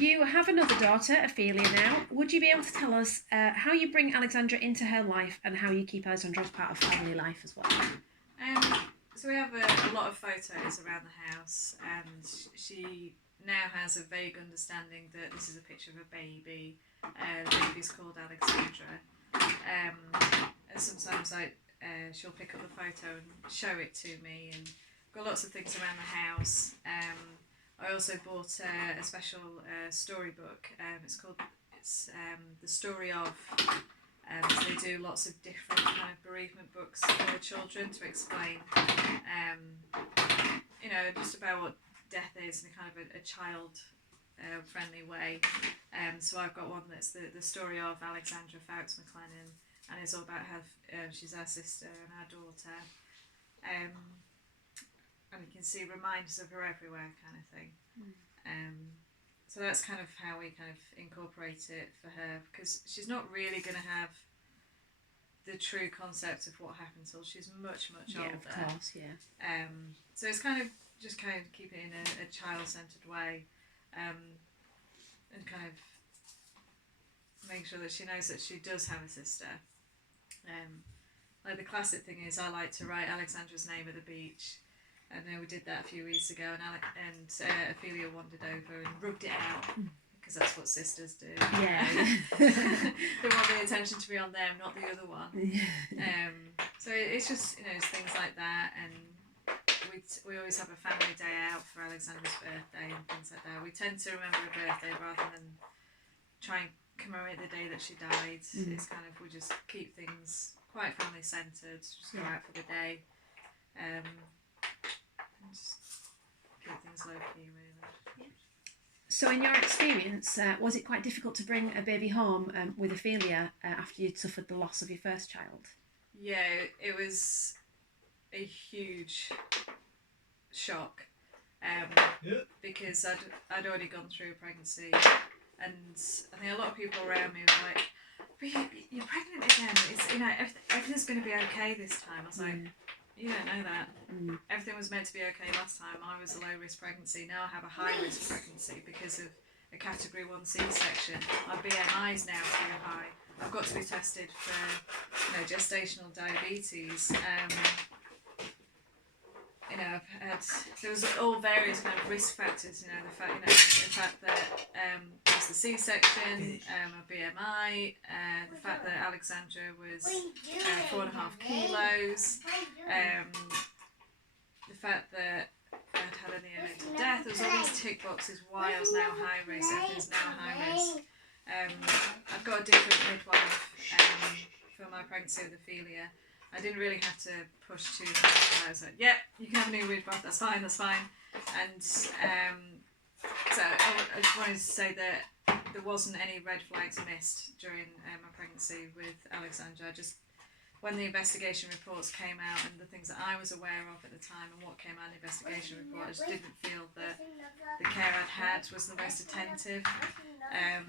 You have another daughter, Ophelia, now. Would you be able to tell us how you bring Alexandra into her life and how you keep Alexandra as part of family life as well? So we have a lot of photos around the house, and she now has a vague understanding that this is a picture of a baby. The baby's called Alexandra. And sometimes she'll pick up the photo and show it to me, and got lots of things around the house. I also bought a special storybook. It's the story of. So they do lots of different kind of bereavement books for children to explain, just about what death is in a kind of a child friendly way. So I've got one that's the story of Alexandra Fowkes McLennan, and it's all about how she's our sister and our daughter. And you can see reminders of her everywhere, kind of thing. So that's kind of how we kind of incorporate it for her, because she's not really going to have the true concept of what happened till she's much older. Of course, yeah. So it's kind of keep it in a child-centred way, and kind of make sure that she knows that she does have a sister. Like the classic thing is, I like to write Alexandra's name at the beach. And we did that a few weeks ago, and Ophelia wandered over and rubbed it out, because that's what sisters do. Yeah. They want the attention to be on them, not the other one. So it's just it's things like that, and we always have a family day out for Alexandra's birthday and things like that. We tend to remember her birthday rather than try and commemorate the day that she died. It's kind of, we just keep things quite family centred, just go out for the day. And just keep things low key, really. So in your experience, was it quite difficult to bring a baby home with Ophelia after you'd suffered the loss of your first child? Yeah, it was a huge shock, because I'd already gone through a pregnancy, and I think a lot of people around me were like, "But you're pregnant again, it's, everything's going to be okay this time." I was like, "You don't know that. Everything was meant to be okay last time. I was a low-risk pregnancy. Now I have a high-risk pregnancy because of a category 1 C-section. My BMI is now too high. I've got to be tested for, gestational diabetes. There was all various kind of risk factors. The fact that it was the C-section, my BMI, the fact that Alexandra was 4.5 kilos, the fact that I'd had a neonatal death. There was all these tick boxes why I was now high risk. Everything's now high risk. I've got a different midwife for my pregnancy with Ophelia. I didn't really have to push too hard. I was like, "Yeah, you can have a new midwife. That's fine. And so I just wanted to say that there wasn't any red flags missed during my pregnancy with Alexandra. When the investigation reports came out and the things that I was aware of at the time and what came out in the investigation report, I just didn't feel that the care I'd had was the most attentive. I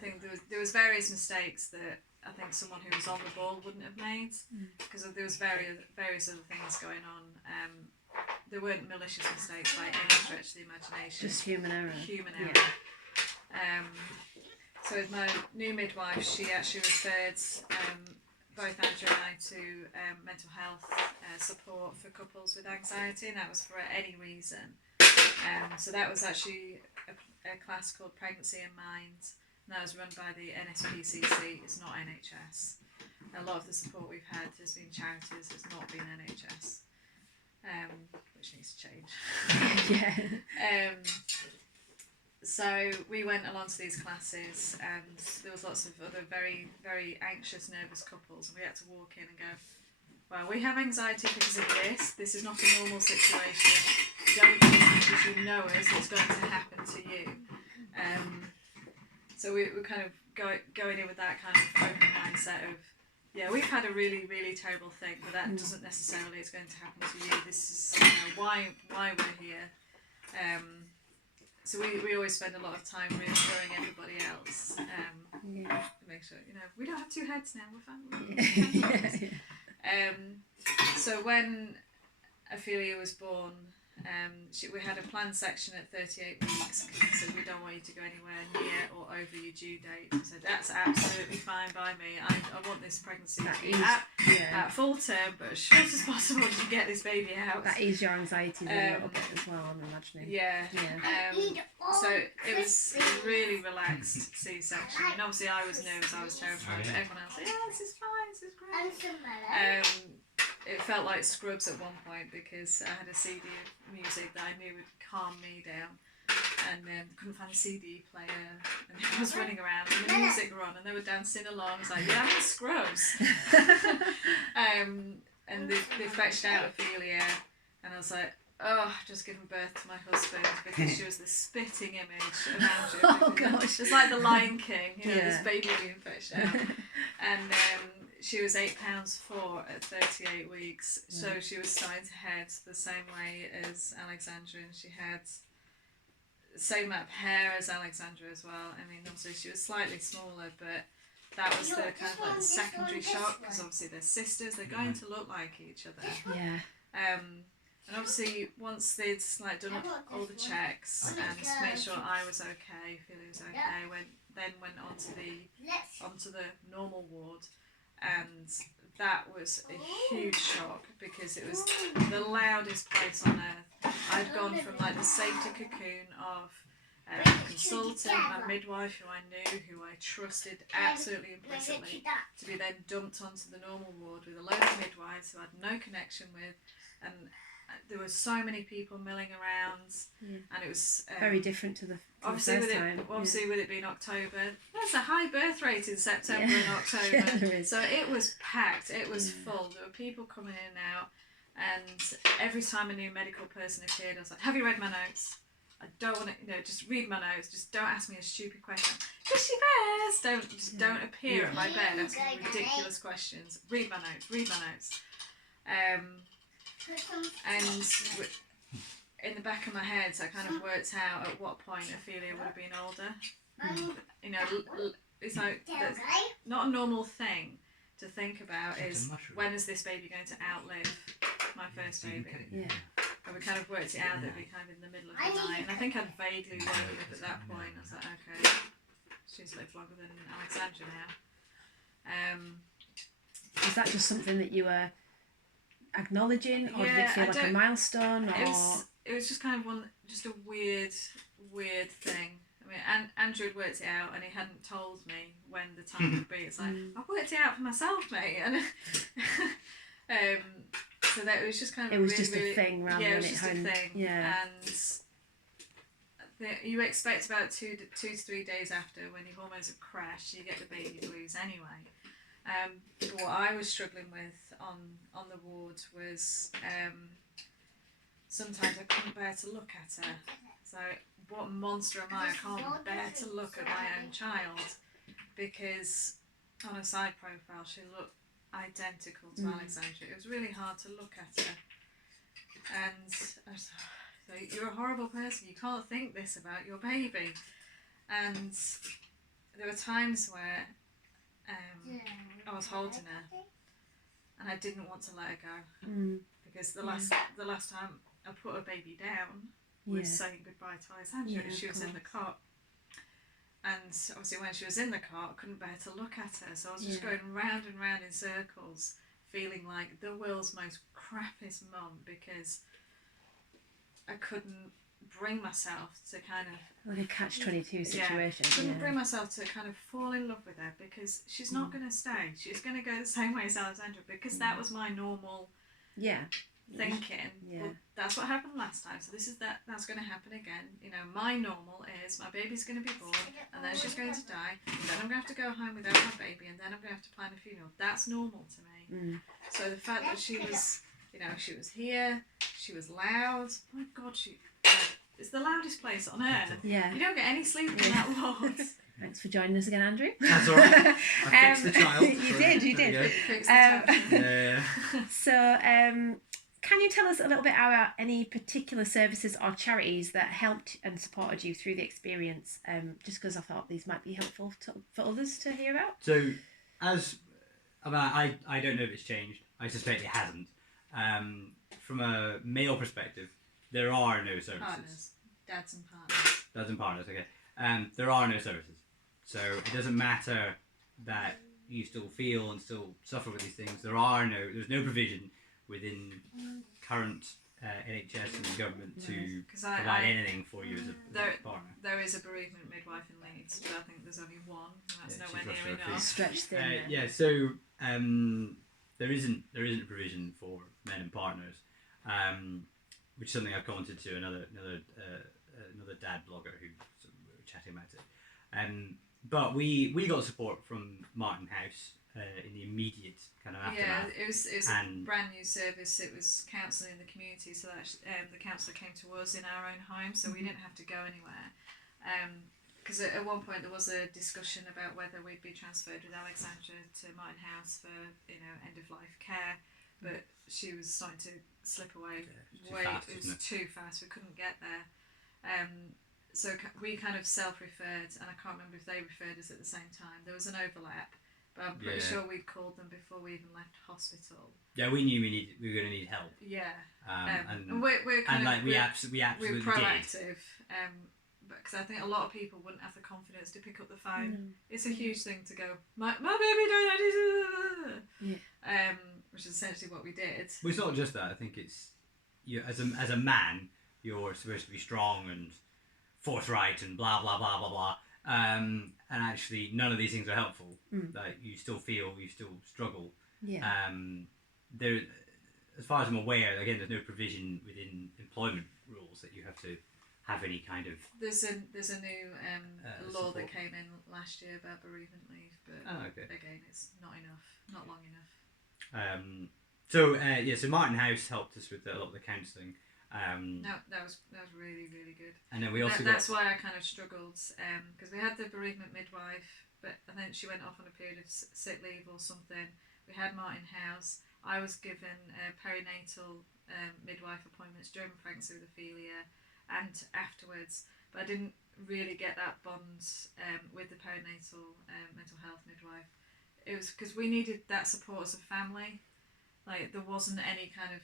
think there was various mistakes that I think someone who was on the ball wouldn't have made, because there was various other things going on. There weren't malicious mistakes by any stretch of the imagination. Just human error. Yeah. So with my new midwife, she actually referred both Andrew and I to mental health support for couples with anxiety, and that was for any reason. So that was actually a class called Pregnancy in Mind, and that was run by the NSPCC. It's not NHS. A lot of the support we've had has been charities. It's not been NHS, which needs to change. So we went along to these classes, and there was lots of other very, very anxious, nervous couples, and we had to walk in and go, "Well, we have anxiety because of this. This is not a normal situation. Don't think because you know us, it's going to happen to you." So we were kind of going in with that kind of open mindset of, yeah, we've had a really, really terrible thing, but that doesn't necessarily it's going to happen to you. This is why we're here. So we always spend a lot of time reassuring everybody else. Make sure we don't have two heads now. We're family. So when Ophelia was born, we had a planned section at 38 weeks. So we don't want you you to go anywhere near or over your due date. I said, that's absolutely fine by me. I want this pregnancy to be at full term, but as short as possible to get this baby out. That eased your anxieties a little bit as well, I'm imagining. Yeah. So it was a really relaxed C-section. And obviously I was nervous, I was terrified, but everyone else said, yeah, this is fine, this is great. It felt like Scrubs at one point because I had a CD of music that I knew would calm me down, and couldn't find a CD player, and I was running around and the music were on and they were dancing along. I was like, yeah, I'm in Scrubs. And they fetched out Ophelia, and I was like, oh, I've just given birth to my husband, because she was the spitting image of Andrew. Oh gosh. It's like the Lion King, this baby being fetched out. And she was 8 pounds 4 at 38 weeks, so she was starting to head the same way as Alexandra, and she had the same amount of hair as Alexandra as well. I mean, obviously she was slightly smaller, but that was the kind of like the secondary shock, because obviously they're sisters, they're going to look like each other. Yeah. And obviously once they'd like done all the checks and made sure I was okay, Ophelia was okay, went onto the normal ward. And that was a huge shock, because it was the loudest place on earth. I'd gone from like the safety cocoon of a consultant, my midwife who I knew, who I trusted absolutely implicitly, to be then dumped onto the normal ward with a load of midwives who I had no connection with, and there were so many people milling around, and it was very different to the obviously first with time. with it being October, there's a high birth rate in September and October. Yeah, there is. So it was packed, it was full. There were people coming in and out, and every time a new medical person appeared, I was like, have you read my notes? I don't want to, just read my notes. Just don't ask me a stupid question. Is she best? Don't appear at my bed asking ridiculous questions. Read my notes. Read my notes. And in the back of my head, I kind of worked out at what point Ophelia would have been older. It's like that's not a normal thing to think about. Is when is this baby going to outlive my first baby? Yeah. And we kind of worked it out that we'd be kind of in the middle of the night, and I think I'd vaguely woken up at that point. I was like, okay, she's lived longer than Alexandra now. Is that just something that you were acknowledging, or did it feel like a milestone? Or it was just kind of a weird thing. I mean, Andrew had worked it out, and he hadn't told me when the time would be. It's like, I've worked it out for myself, mate. And so that it was just kind of it was just a thing rather than it was just a thing. Yeah. And you expect about 2 to 3 days after, when your hormones have crashed, you get the baby blues anyway. But what I was struggling with on the ward was sometimes I couldn't bear to look at her. So what monster am I? I can't bear to look at my own child, because on a side profile she looked identical to Alexandra. It was really hard to look at her, and I was like, so you're a horrible person, you can't think this about your baby. And there were times where I was holding her and I didn't want to let her go, because the last time I put her baby down was saying goodbye to Alexandra. She was in the cot, and obviously when she was in the cot I couldn't bear to look at her, so I was just going round and round in circles, feeling like the world's most crappiest mum, because I couldn't bring myself to kind of like a catch-22 situation. Couldn't bring myself to kind of fall in love with her, because she's not going to stay. She's going to go the same way as Alexandra, because that was my normal thinking. Well, that's what happened last time, so that's going to happen again. My normal is my baby's going to be born, and then she's going to die, and then I'm going to have to go home without my baby, and then I'm going to have to plan a funeral. That's normal to me. So the fact that she was, she was here, she was loud. My God, it's the loudest place on earth. Yeah. You don't get any sleep in that ward. Thanks for joining us again, Andrew. That's all right. I fixed the child. You did. Fix the child. Yeah. So, can you tell us a little bit about any particular services or charities that helped and supported you through the experience? Just because I thought these might be helpful for others to hear about. So, I don't know if it's changed. I suspect it hasn't. From a male perspective, there are no services. Partners. Dads and partners. Dads and partners, okay. There are no services, so it doesn't matter that you still feel and still suffer with these things. There's no provision within current NHS and government to provide anything for you as a partner. There is a bereavement midwife in Leeds, but I think there's only one, and that's nowhere she's near enough. Stretched thin. So there isn't a provision for men and partners, which is something I've commented to another dad blogger who sort of, we were chatting about it. But we got support from Martin House in the immediate kind of aftermath. Yeah, it was a brand new service. It was counselling in the community, so that the counsellor came to us in our own home, so we didn't have to go anywhere. Because at one point there was a discussion about whether we'd be transferred with Alexandra to Martin House for end of life care, but she was starting to slip away. It was too fast. We couldn't get there. So we kind of self-referred, and I can't remember if they referred us at the same time. There was an overlap, but I'm pretty sure we'd called them before we even left hospital. Yeah, we knew we were going to need help. Yeah, and we're we absolutely proactive. Because I think a lot of people wouldn't have the confidence to pick up the phone. It's a huge thing to go, my baby died. Which is essentially what we did. Well, it's not just that. I think it's as a man, you're supposed to be strong and forthright and blah blah blah blah blah. And actually, none of these things are helpful. Like you still feel, you still struggle. Yeah. There, as far as I'm aware, again, there's no provision within employment rules that you have to have any kind of. There's a new law that came in last year about bereavement leave, but again, it's not enough, not long enough. So Martin House helped us with a lot of the counselling. That was really, really good. And then we also that's why I kind of struggled, because we had the bereavement midwife, but I think she went off on a period of sick leave or something. We had Martin House. I was given perinatal midwife appointments during pregnancy with Ophelia and afterwards, but I didn't really get that bond with the perinatal mental health midwife. It was because we needed that support as a family. Like there wasn't any kind of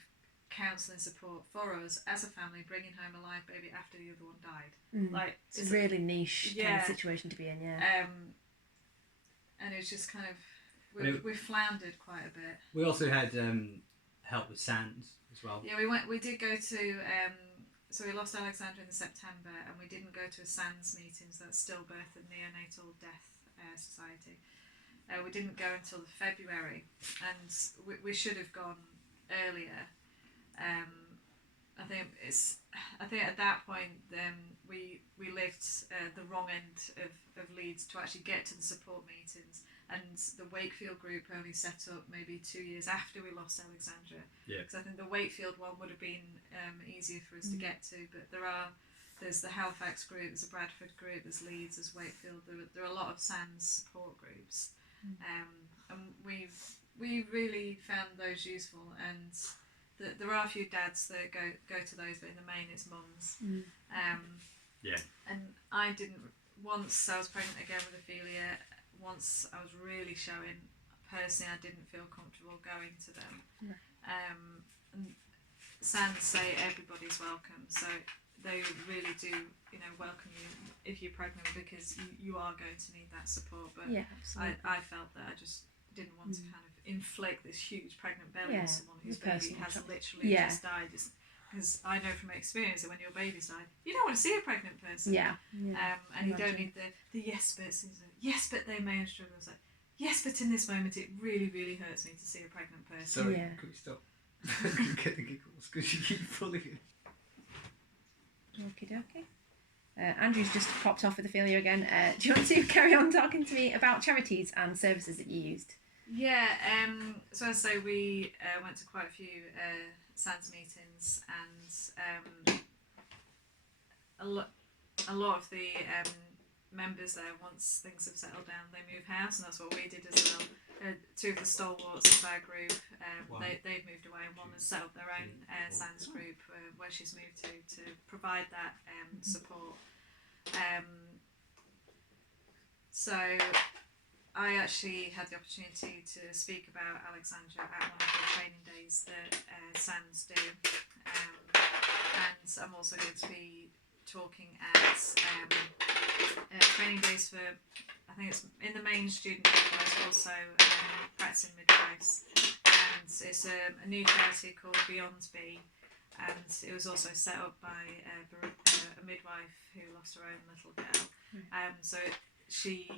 counselling support for us as a family bringing home a live baby after the other one died. Like it's a really niche kind of situation to be in. And it was just kind of we floundered quite a bit. We also had help with SANS as well. Yeah, we did go to so we lost Alexandra in September, and we didn't go to a SANS meeting, so that's Stillbirth and Neonatal Death Society. We didn't go until February, and we should have gone earlier. I think at that point we lived the wrong end of Leeds to actually get to the support meetings, and the Wakefield group only set up maybe 2 years after we lost Alexandra. Because I think the Wakefield one would have been easier for us to get to, but there's the Halifax group, there's the Bradford group, there's Leeds, there's Wakefield. There are a lot of SANS support groups, and we really found those useful. And there are a few dads that go to those, but in the main it's mums. And I didn't. Once I was pregnant again with Ophelia, once I was really showing, personally I didn't feel comfortable going to them. And SANS say everybody's welcome, so they really do welcome you if you're pregnant, because you are going to need that support. But I felt that I just didn't want to kind of inflict this huge pregnant belly on someone whose baby has literally just died. Because I know from experience that when your baby's died, you don't want to see a pregnant person. And you don't need the yes buts. Yes, but they may have struggled. It's like, yes, but in this moment it really, really hurts me to see a pregnant person. Sorry, could we stop? Get the giggles because you keep pulling it. Okie dokie. Andrew's just popped off with Ophelia again. Do you want to carry on talking to me about charities and services that you used? Yeah, so as I say, we went to quite a few SANS meetings, and a lot of the members there, once things have settled down, they move house, and that's what we did as well. Two of the stalwarts of our group, they've moved away, and one has set up their own SANS group where she's moved to provide that support. So I actually had the opportunity to speak about Alexandra at one of the training days that SANS do, and I'm also going to be talking at training days for, I think it's in the main student midwives, also practicing midwives, and it's a new charity called Beyond Bee, and it was also set up by a midwife who lost her own little girl. So she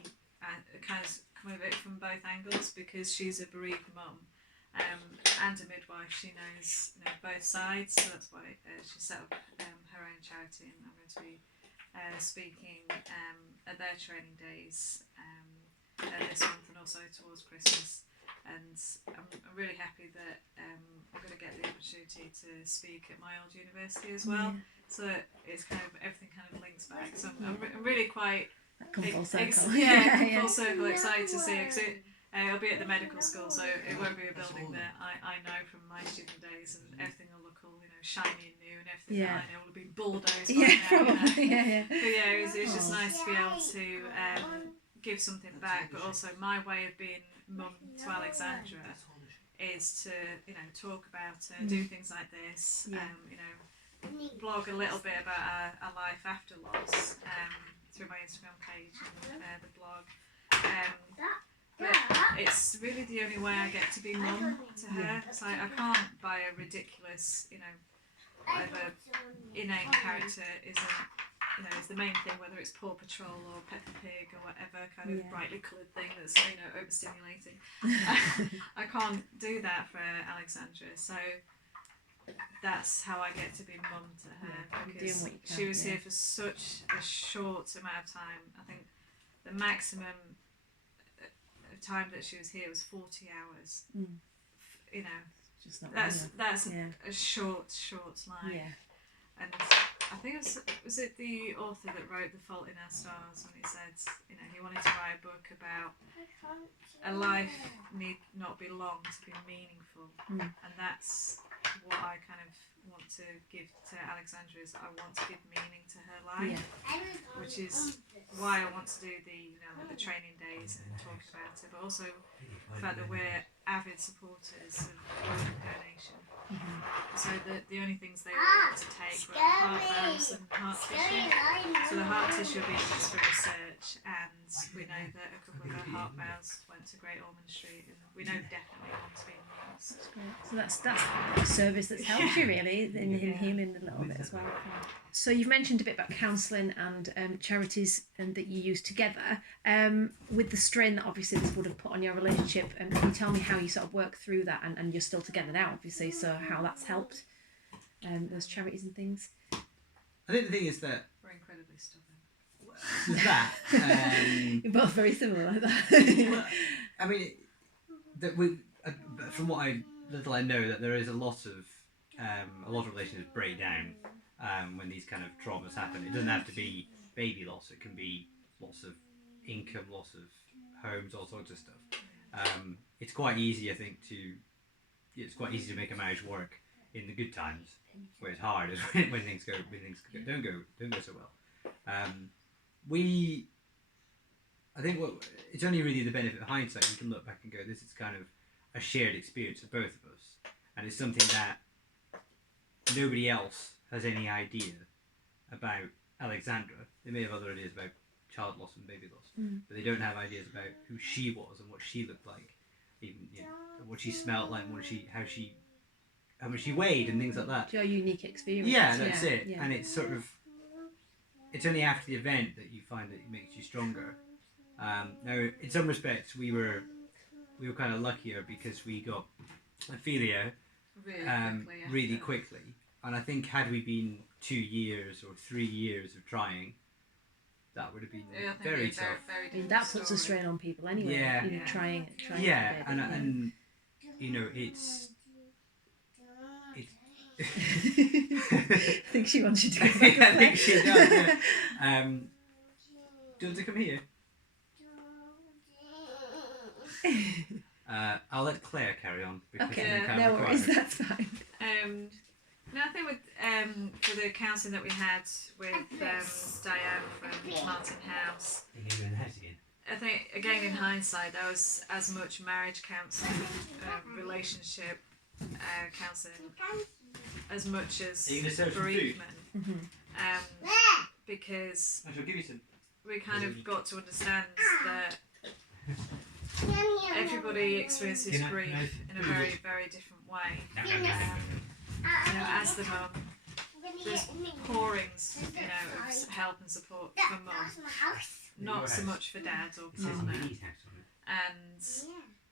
kind of come at it from both angles, because she's a bereaved mum and a midwife. She knows both sides, so that's why she set up her own charity, and I'm going to be speaking at their training days this month, and also towards Christmas. And I'm really happy that I'm going to get the opportunity to speak at my old university as well. So it's kind of, everything kind of links back. So I'm really quite full circle. Full circle, excited to see it. I'll be at the medical school, so it won't be a building that I know from my student days, and everything will look all shiny and new, and everything that I know will be bulldozed. Probably. But yeah, it was just nice to be able to give something back, but also my way of being mum to Alexandra is to talk about do things like this, blog a little bit about our life after loss through my Instagram page and the blog, but it's really the only way I get to be mum to her. So I can't buy a ridiculous whatever inane character is the main thing, whether it's Paw Patrol or Peppa Pig or whatever kind of brightly coloured thing that's overstimulating. I can't do that for Alexandra, so that's how I get to be mum to her, because she was here for such a short amount of time. I think the maximum time that she was here was 40 hours. Just not that's a short life. And I think was it the author that wrote The Fault in Our Stars, when he said he wanted to write a book about a life need not be long to be meaningful, and that's what I kind of want to give to Alexandra, is I want to give meaning to her life, which is why I want to do the training days and talk about it, but also the fact that we're avid supporters of organ donation. So the only things they were able to take were heart valves and heart tissue. So the heart tissue will be used for research, and we know that a couple of our heart valves went to Great Ormond Street, and we know definitely one to be in Wales. So that's a service that's helped you really in healing a little bit as well. So you've mentioned a bit about counselling and charities and that you use together. With the strain that obviously this would have put on your relationship, can you tell me how you sort of work through that, and you're still together now obviously, so how that's helped those charities and things? I think the thing is that We're incredibly stubborn. You're both very similar like that. I mean, from what little I know, that there is a lot of relationships break down when these kind of traumas happen. It doesn't have to be baby loss; it can be loss of income, loss of homes, all sorts of stuff. It's quite easy, I think, it's quite easy to make a marriage work in the good times. Where it's hard is when things don't go so well. I think it's only really the benefit of hindsight. You can look back and go, this is kind of a shared experience of both of us, and it's something that nobody else has any idea about Alexandra. They may have other ideas about child loss and baby loss, but they don't have ideas about who she was and what she looked like, even what she smelled like, how much she weighed and things like that. Your unique experience. Yeah, that's it. Yeah. And it's sort of, it's only after the event that you find that it makes you stronger. Now, in some respects, we were kind of luckier because we got Ophelia really quickly. And I think had we been 2 years or 3 years of trying, that would have been very tough. Very that puts a strain on people anyway. Yeah. Trying. Yeah, and it's. I think she wants you to go back. I think she does. Yeah. Do you want to come here? I'll let Claire carry on. Okay, no worries, that's fine. No, I think with for the counselling that we had with Diane from Martin House, I think again in hindsight that was as much marriage counselling, relationship counselling, as much as bereavement. because I shall give you some. we kind of got to understand that everybody experiences Can I- grief can I- in a very, very different way. As the mum, there's pourings, of help and support for mum, not so much for dad or partner. And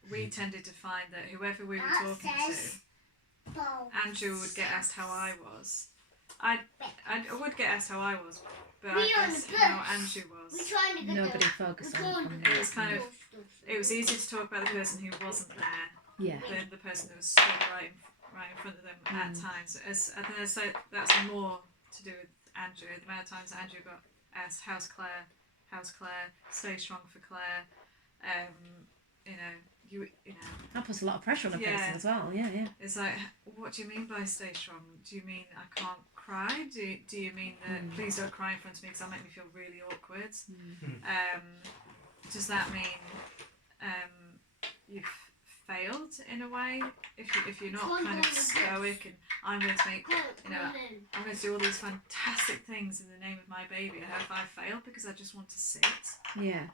we tended to find that whoever we were talking to, Andrew would get asked how I was. I would get asked how I was, but I guess how Andrew was. Nobody focused on It was kind of, it was easy to talk about the person who wasn't there yeah. than the person who was stood right in front of them at times. I think that's more to do with Andrew. The amount of times Andrew got asked, "How's Claire? How's Claire? Stay strong for Claire." That puts a lot of pressure on a Yeah. person as well. Yeah. It's like, what do you mean by stay strong? Do you mean I can't cry? Do you mean that please don't cry in front of me because that'll make me feel really awkward? Does that mean you've failed in a way if you're not kind of stoic and I'm going to make I'm going to do all these fantastic things in the name of my baby? Have I failed because I just want to sit? Yeah.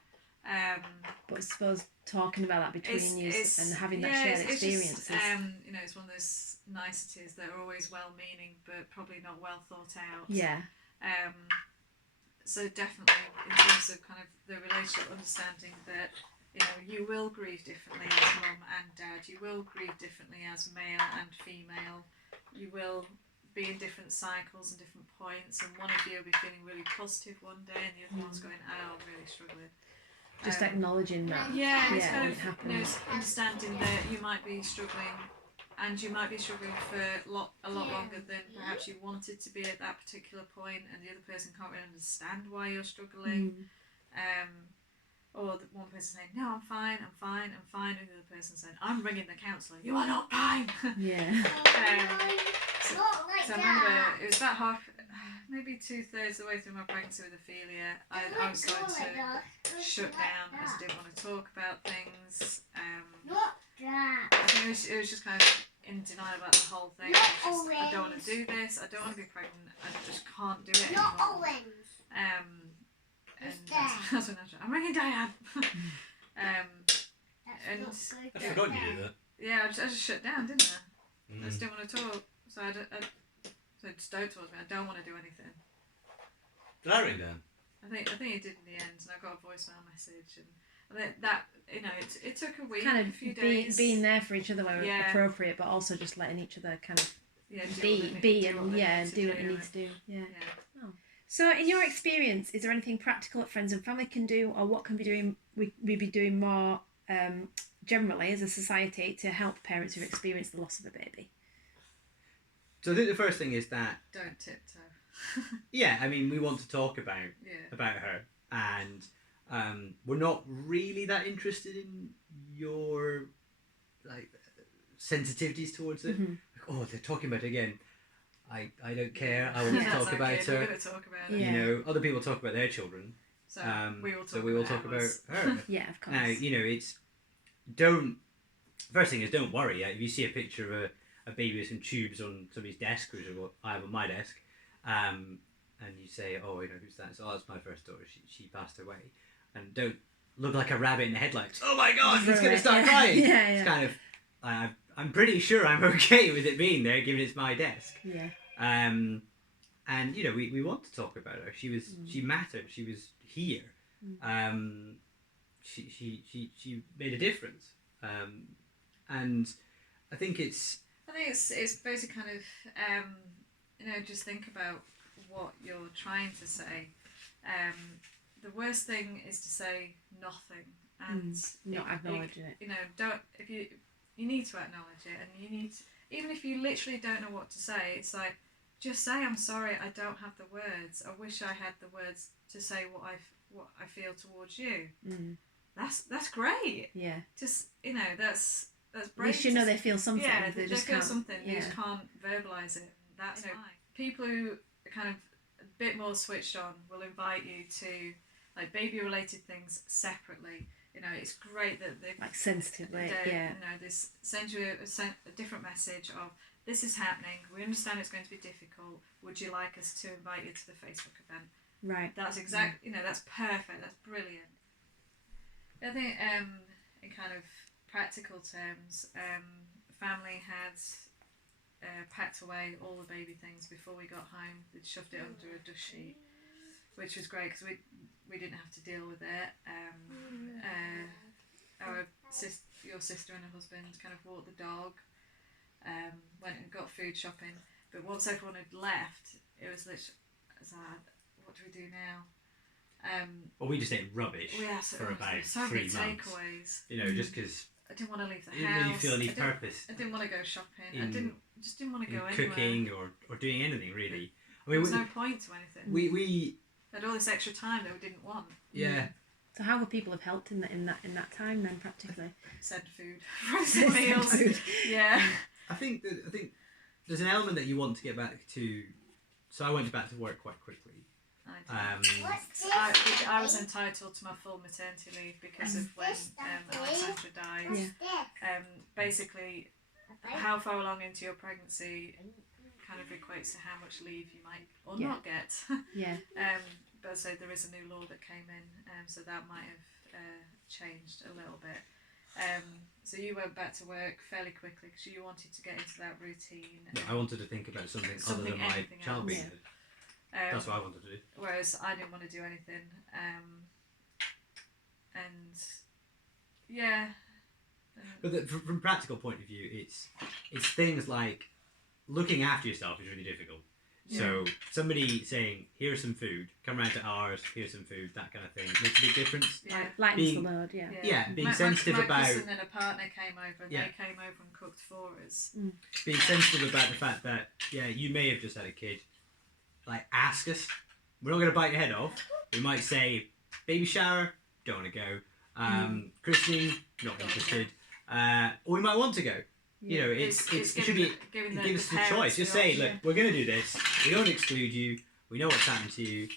But I suppose talking about that between you and having that shared experience. It's one of those niceties that are always well-meaning but probably not well thought out. Yeah. So definitely in terms of kind of the relationship, understanding that you will grieve differently as mum and dad. You will grieve differently as male and female. You will be in different cycles and different points, and one of you will be feeling really positive one day and the other one's going, "Oh, I'm really struggling." Just acknowledging that. It's kind it of happens. understanding that you might be struggling, and you might be struggling for a lot longer than perhaps you wanted to be at that particular point, and the other person can't really understand why you're struggling. Or the one person saying, "No, I'm fine," and the other person saying, "I'm ringing the counsellor." "You are not fine." Yeah. So I remember it was about maybe 2/3 of the way through my pregnancy with Ophelia, I was starting to shut down as I didn't want to talk about things. I think it was just kind of in denial about the whole thing. I don't want to do this. I don't want to be pregnant. I just can't do it anymore. That's when I'm ringing Diane. I'd forgotten you did that. Yeah, I just shut down, didn't I? I just didn't want to talk. So so just don't talk to me. I don't want to do anything. Did I ring Dan? I think it did in the end, and I got a voicemail message, and that it took a week, Kind a of few days. being there for each other where appropriate, but also just letting each other kind of do do what it needs to do. Yeah. Oh. So, in your experience, is there anything practical that friends and family can do, or what can we be doing more generally as a society to help parents who've experienced the loss of a baby? So I think the first thing is that Don't tiptoe. we want to talk about her, and we're not really that interested in your sensitivities towards it. Like, oh, they're talking about it again. I don't care. I want to talk about her. We're going to talk about it. Yeah. Other people talk about their children. So we will talk about ours. her. Yeah, of course. Now, first thing is don't worry. If you see a picture of a baby with some tubes on somebody's desk, which is what I have on my desk, and you say, "Oh, who's that?" So, that's my first daughter. She passed away, and don't look like a rabbit in the headlights. Oh my God, he's going to start crying. Yeah. It's kind of, I'm pretty sure I'm okay with it being there, given it's my desk. Yeah. And we want to talk about her. She mattered. She was here. She made a difference. And I think it's basically kind of just think about what you're trying to say. The worst thing is to say nothing and not acknowledging it. You need to acknowledge it, and you need to, even if you literally don't know what to say, it's like, just say, "I'm sorry, I don't have the words. I wish I had the words to say what I feel towards you." That's great. Yeah. Just that's At brave. least they feel something. Yeah, they just feel something. Yeah. They just can't verbalise it. That's fine. People who are kind of a bit more switched on will invite you to baby-related things separately. It's great that they sensitively. They send you a different message of, "This is happening. We understand it's going to be difficult. Would you like us to invite you to the Facebook event?" Right. That's exactly, that's perfect, that's brilliant. I think in kind of practical terms, family had packed away all the baby things before we got home. They'd shoved it under a dust sheet, which was great because we didn't have to deal with it. Your sister and her husband kind of walked the dog, went and got food shopping. But once everyone had left, it was literally, what do we do now? Well, we just ate rubbish for about so 3 many months. takeaways. Just because I didn't want to leave the you house. didn't really feel any purpose. I didn't want to go shopping. In, I didn't want to go anywhere. Cooking or doing anything really. I There mean, was no point to anything. We had all this extra time that we didn't want. Yeah. So how would people have helped in that time then, practically? Send food, frozen meals. Yeah. I think there's an element that you want to get back to. So I went back to work quite quickly. I was entitled to my full maternity leave because of when Alexandra died. Yeah. Basically, how far along into your pregnancy kind of equates to how much leave you might or not get. Yeah. But so there is a new law that came in, so that might have changed a little bit. So you went back to work fairly quickly because you wanted to get into that routine. I wanted to think about something other than my child being dead. That's what I wanted to do. Whereas I didn't want to do anything. And yeah. But from a practical point of view, it's things like looking after yourself is really difficult. Yeah. So somebody saying, here's some food, come round to ours, here's some food, that kind of thing, makes a big difference. Yeah. Lightens the load, yeah. Yeah, being sensitive about... My cousin and a partner came over and they came over and cooked for us. Being sensitive about the fact that, you may have just had a kid, like, ask us. We're not going to bite your head off. We might say, baby shower, don't want to go. Christening, not interested. Or we might want to go. It should be give us the choice. Just say, look, we're going to do this. We don't exclude you. We know what's happened to you.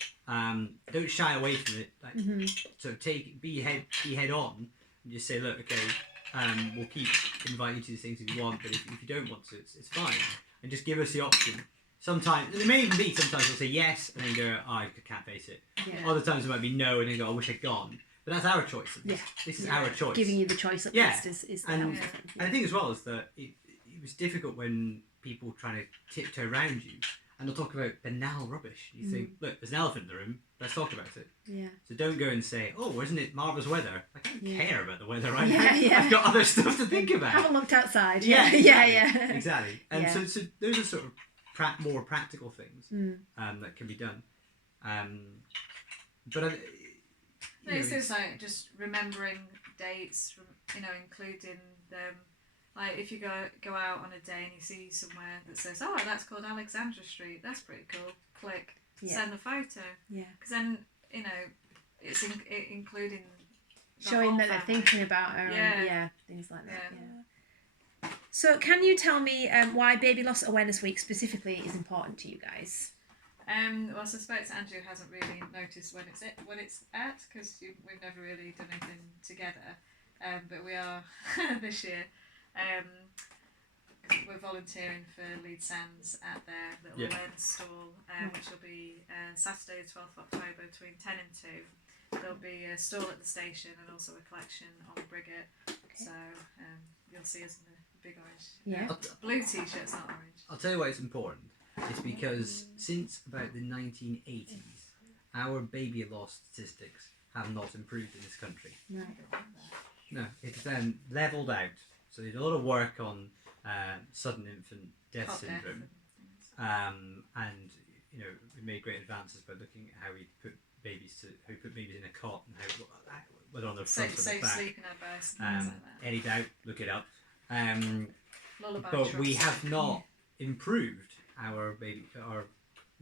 Don't shy away from it. Like, so be head on, and just say, look, okay, we'll keep inviting you to the things if you want, but if you don't want to, it's fine. And just give us the option. Sometimes there may even be sometimes they'll say yes and then go, oh, I can't face it. Yeah. Other times it might be no and then go, I wish I'd gone. But that's our choice. This is our choice. Giving you the choice at least is the helpful thing. And the thing as well is that it was difficult when people trying to tiptoe around you and they'll talk about banal rubbish. You think, look, there's an elephant in the room, let's talk about it. Yeah. So don't go and say, oh, isn't it marvellous weather? I don't care about the weather right now. I've got other stuff to think about. Haven't looked outside. Yeah. Exactly. And so those are sort of more practical things that can be done. But it's just like just remembering dates, including them. Like if you go out on a day and you see somewhere that says, oh, that's called Alexandra Street, that's pretty cool. Click, send the photo. Yeah. Because then it's including showing that they're thinking about her. Things like that. Yeah. So can you tell me why Baby Loss Awareness Week specifically is important to you guys? Well, I suspect Andrew hasn't really noticed when it's at because we've never really done anything together. But we are this year. We're volunteering for Leeds Sands at their little awareness stall, which will be Saturday the 12th of October between 10 and 2. There'll be a stall at the station and also a collection on Briggate. Okay. So you'll see us in the big orange. Yeah. Blue t-shirts, not orange. I'll tell you why it's important. It's because since about the 1980s, our baby loss statistics have not improved in this country. Right. No, it's then levelled out. So they did a lot of work on sudden infant death syndrome, and we made great advances by looking at how we put babies in a cot and how whether on the front or the back. Sleeping at birth and things like that. Any doubt? Look it up. But we have not improved our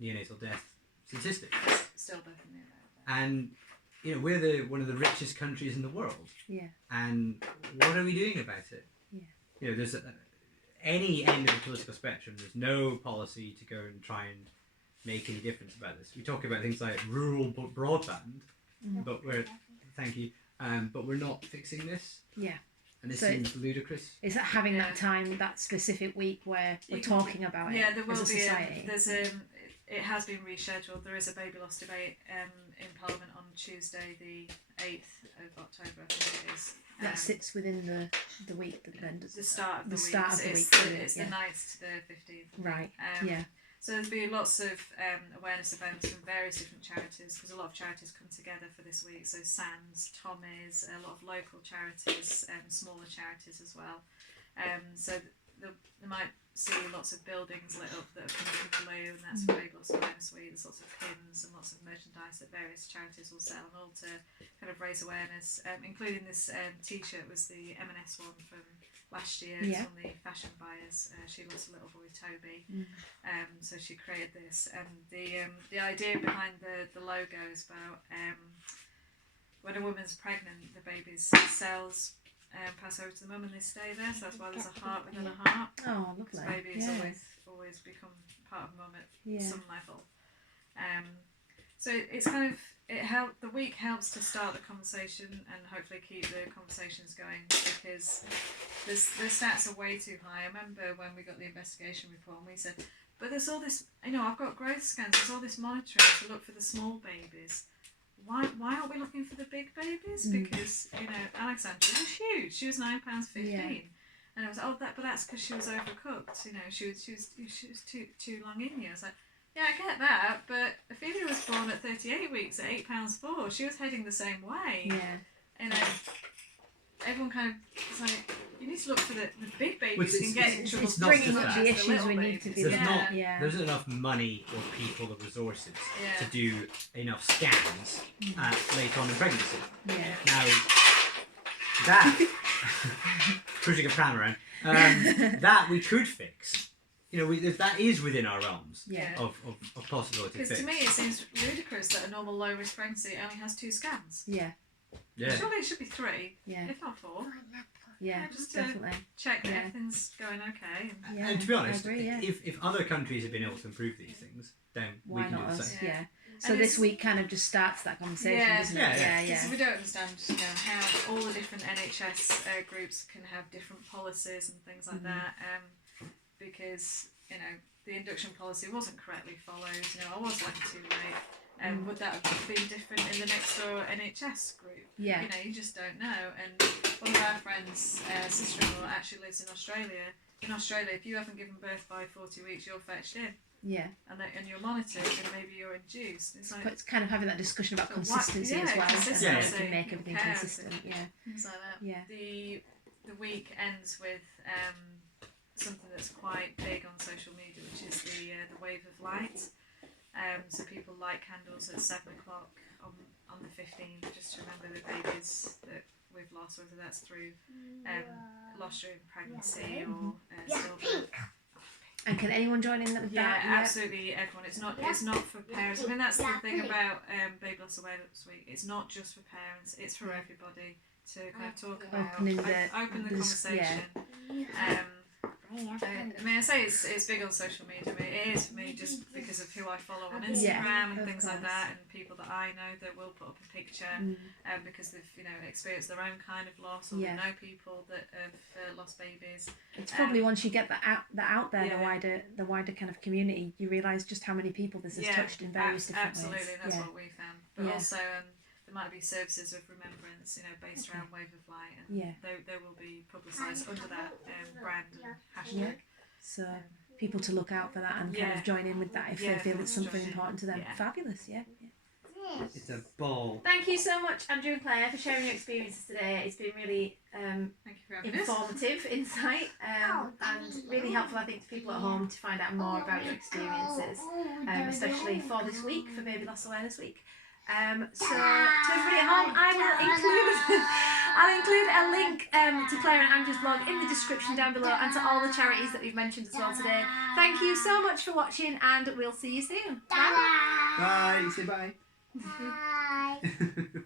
neonatal death statistics. Still definitely about that. And we're one of the richest countries in the world. Yeah. And what are we doing about it? Yeah. There's any end of the political spectrum. There's no policy to go and try and make any difference about this. We talk about things like rural broadband, but but we're not fixing this. Yeah. And this seems ludicrous. Is that having that time, that specific week where we're talking about it? There will as a be society? There's it has been rescheduled. There is a baby loss debate in Parliament on Tuesday, the 8th of October, I think it is. That sits within the week that then does the start of the week. Start of the week. It's the 9th to the 15th. Right. So there's been lots of awareness events from various different charities, because a lot of charities come together for this week. So SANS, Tommy's, a lot of local charities, smaller charities as well. So they might see lots of buildings lit up that are coming from blue, and that's for Baby Loss Awareness Week. There's lots of pins and lots of merchandise that various charities will sell, and all to kind of raise awareness, including this T-shirt was the M&S one from last year. It's on the Fashion Buyers. She lost a little boy, Toby, so she created this, and the idea behind the logo is about when a woman's pregnant, the baby's cells pass over to the mum and they stay there, so that's why there's a heart within a heart. Oh, lovely. Because babies always become part of mum at some level. So it's kind of, the week helps to start the conversation and hopefully keep the conversations going, because the stats are way too high. I remember when we got the investigation report and we said, but there's all this, I've got growth scans, there's all this monitoring to look for the small babies. Why aren't we looking for the big babies? Because Alexandra was huge. She was £9.15, and I was but that's because she was overcooked. She was too long in you. I was like, yeah, I get that, but Ophelia was born at 38 weeks at £8.4. She was heading the same way. Yeah. Everyone kind of, it's like, you need to look for the big babies who can get in trouble. It's not bringing just up that. the issues we need to be There isn't enough money or people or resources to do enough scans later on in pregnancy. Now, that, pushing a pram around, that we could fix. That is within our realms of possibility. Because to me it seems ludicrous that a normal low risk pregnancy only has 2 scans. Yeah. Surely it should be 3, if not 4. Yeah, just to definitely. check that everything's going okay. And to be honest, if other countries have been able to improve these things, then why we can not do the us? same. Yeah. So and this week kind of just starts that conversation, doesn't it? Yeah. Because we don't understand, how all the different NHS groups can have different policies and things like that. Because the induction policy wasn't correctly followed. I was left too late. Would that have been different in the next door NHS group? Yeah. You just don't know. And one of our friends' sister-in-law actually lives in Australia. In Australia, if you haven't given birth by 40 weeks, you're fetched in. Yeah. And you're monitored, and maybe you're induced. It's like, but it's kind of having that discussion about consistency as well. Consistency. To make everything consistent. Things like that. Yeah. The week ends with something that's quite big on social media, which is the wave of light. So people light candles at 7 o'clock on the 15th, just to remember the babies that we've lost, whether that's through loss during pregnancy or stillbirth. And can anyone join in with that? Yeah, absolutely everyone. It's not for parents. I mean, that's the thing about Baby Loss Awareness Week. It's not just for parents. It's for everybody to kind of talk about, open the conversation. I say it's big on social media. I mean, it is for me just because of who I follow on Instagram and things like that, and people that I know that will put up a picture because they've experienced their own kind of loss, or they know people that have lost babies. It's probably once you get that out there, the wider kind of community, you realise just how many people this has touched in various different ways. Absolutely, that's what we found. But also there might be services of remembrance, based around Wave of Light, and they will be publicised under that brand and hashtag. So people to look out for that and kind of join in with that if they feel it's something important to them. Fabulous, It's a ball. Thank you so much, Andrew and Claire, for sharing your experiences today. It's been really informative insight and really helpful, I think, to people at home to find out more about your experiences, especially for this week, for Baby Loss Awareness Week. So to everybody at home, I'll include a link to Claire and Andrew's blog in the description down below, and to all the charities that we've mentioned as well today. Thank you so much for watching, and we'll see you soon. Bye. Bye. Say bye. Bye.